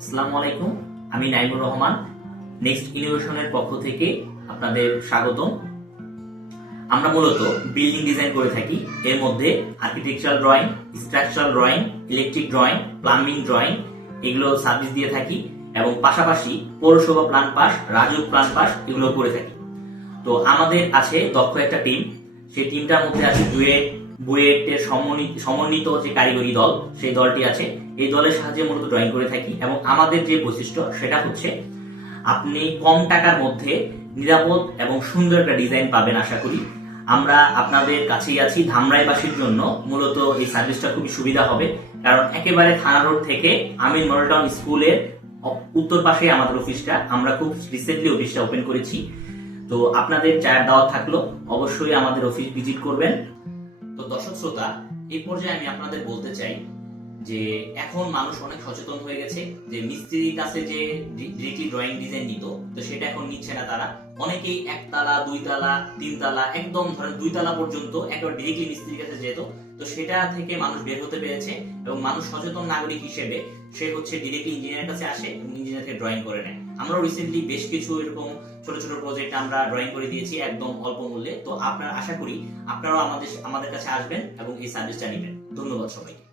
আসসালামু আলাইকুম, আমি নাইমুর রহমান। নেক্সট ইনোভেশনের পক্ষ থেকে আপনাদের স্বাগতম। আমরা মূলত বিল্ডিং ডিজাইন করে থাকি। এর মধ্যে architectural drawing, structural drawing, electric drawing, plumbing drawing এগুলো সার্ভিস দিয়ে থাকি এবং পাশাপাশি পৌরসভা plan pass, RAJUK plan pass এগুলো করে থাকি। তো আমাদের আছে দক্ষ একটা টিম। সেই টিমটার মধ্যে আছে বুয়েটের সমন্বিত যে কারিগরি দল, সেই দলটি আছে। এই দলের সাহায্যে মূলত ড্রয়িং করে থাকি এবং আমাদের যে বৈশিষ্ট্য সেটা হচ্ছে আপনি কম টাকার মধ্যে নিরাপদ এবং সুন্দর একটা ডিজাইন পাবেন আশা করি। আমরা আপনাদের কাছেই আছি। ধামরাইবাসীর জন্য মূলত এই সার্ভিসটা খুবই সুবিধা হবে, কারণ একেবারে থানা রোড থেকে আমিন মডেল টাউন স্কুলের উত্তর পাশে আমাদের অফিসটা। আমরা খুব রিসেন্টলি অফিসটা ওপেন করেছি। তো আপনাদের চায়ের দাওয়াত থাকলো, অবশ্যই আমাদের অফিস ভিজিট করবেন। তো দর্শক শ্রোতা, এই পর্যায়ে আমি আপনাদের বলতে চাই যে এখন মানুষ অনেক সচেতন হয়ে গেছে। যে মিস্ত্রির কাছে যে ডিরেক্টলি ড্রয়িং ডিজাইন নিত, তো সেটা এখন নিচ্ছে না তারা। অনেকেই একতলা, দুইতলা, তিনতলা, একদম ধরেন দুইতলা পর্যন্ত একবার ডিরেক্টলি মিস্ত্রির কাছে যেত। তো সেটা থেকে মানুষ বের হতে পেরেছে এবং মানুষ সচেতন নাগরিক হিসেবে সে হচ্ছে ডিরেক্টলি ইঞ্জিনিয়ারের কাছে আসে এবং ইঞ্জিনিয়ার থেকে ড্রয়িং করে নেয়। আমরাও রিসেন্টলি বেশ কিছু এরকম ছোট ছোট প্রজেক্ট আমরা ড্রয়িং করে দিয়েছি একদম অল্প মূল্যে। তো আপনারা আশা করি আপনারাও আমাদের কাছে আসবেন এবং এই সার্ভিসটা নেবেন। ধন্যবাদ সবাইকে।